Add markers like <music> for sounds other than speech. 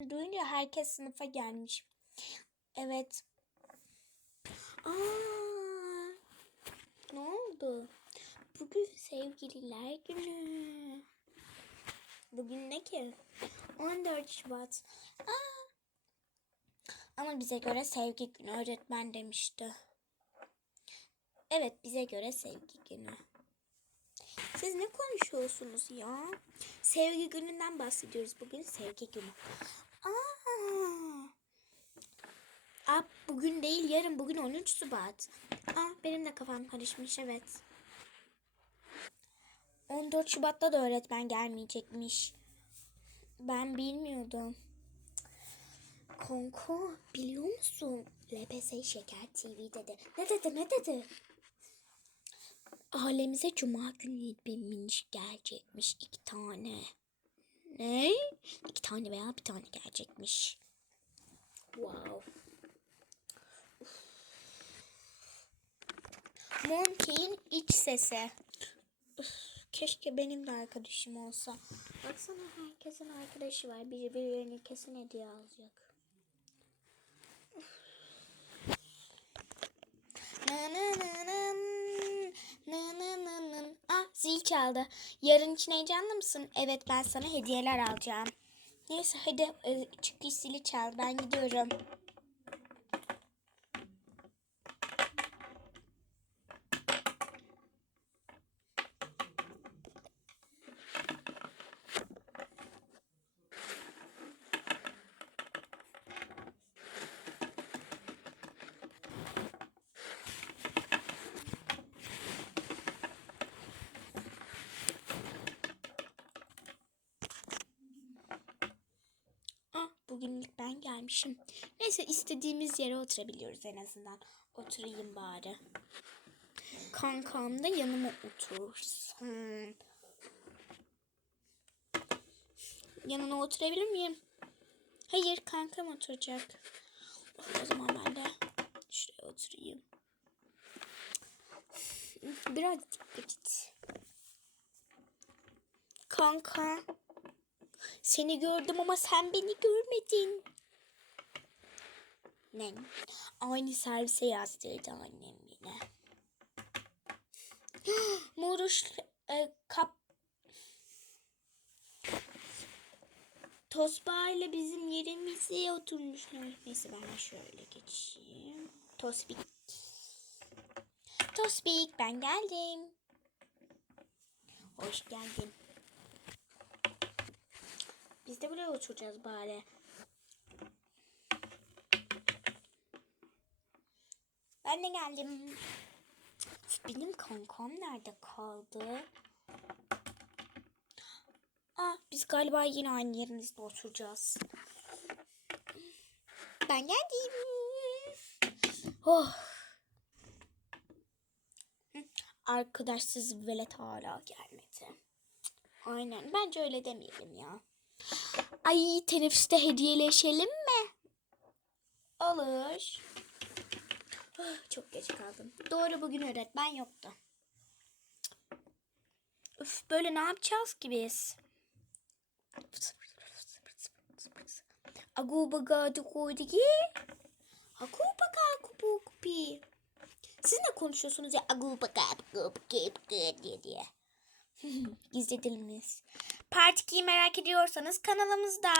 Duyunca herkes sınıfa gelmiş. Evet. Aa, ne oldu? Bugün sevgililer günü. Bugün ne ki? 14 Şubat. Aa. Ama bize göre sevgi günü öğretmen demişti. Evet bize göre sevgi günü. Siz ne konuşuyorsunuz ya? Sevgi gününden bahsediyoruz bugün sevgi günü. Aa. Aa, bugün değil yarın bugün 13 Şubat. Aa, benim de kafam karışmış evet. 14 Şubat'ta da öğretmen gelmeyecekmiş. Ben bilmiyordum. Konko biliyor musun? LPS Şeker TV dedi. Ne dedi ne dedi? Ailemize cuma günü bir miniş gelecekmiş iki tane. Ne? İki tane veya bir tane gelecekmiş. Wow. Monkey'in iç sesi. Keşke benim de arkadaşım olsa. Baksana herkesin arkadaşı var. Biri birilerine kesin hediye alacak. Na na na nan, na na na nan. Ah zil çaldı. Yarın için heyecanlı mısın? Evet ben sana hediyeler alacağım. Neyse hadi e, çıkış zili çal. Ben gidiyorum. Ah bugünlük ben gelmişim. Neyse istediğimiz yere oturabiliyoruz en azından. Oturayım bari. Kankam da yanıma otursun. Yanına oturabilir miyim? Hayır kankam oturacak. O zaman ben de şuraya oturayım. Biraz dikkat et. Kanka. Seni gördüm ama sen beni görmedin. Ne? Aynı servise yazdırdı annem yine. <gasps> Moruş e, kap Tosba ile bizim yerimize oturmuşlar. Neyse ben şöyle geçeyim. Tosbik. Tosbik ben geldim. Hoş geldin. Biz de buraya oturacağız bari. Ben de geldim. Benim kankam nerede kaldı? Ah, biz galiba yine aynı yerimizde oturacağız. Ben geldim. Oh. Arkadaşsız velet hala gelmedi. Aynen. Bence öyle demeyelim ya. Ay teneffüste hediyeleşelim mi? Olur. Ah, Çok geç kaldım. Doğru bugün öğretmen yoktu. Üf, böyle ne yapacağız ki biz? Agu baga dukudigi. Haku baga kupu kupi. Siz ne konuşuyorsunuz ya? Agu baga kupu kupi diye diye. <laughs> Gizli dilimiz. Part 2'yi merak ediyorsanız kanalımızda.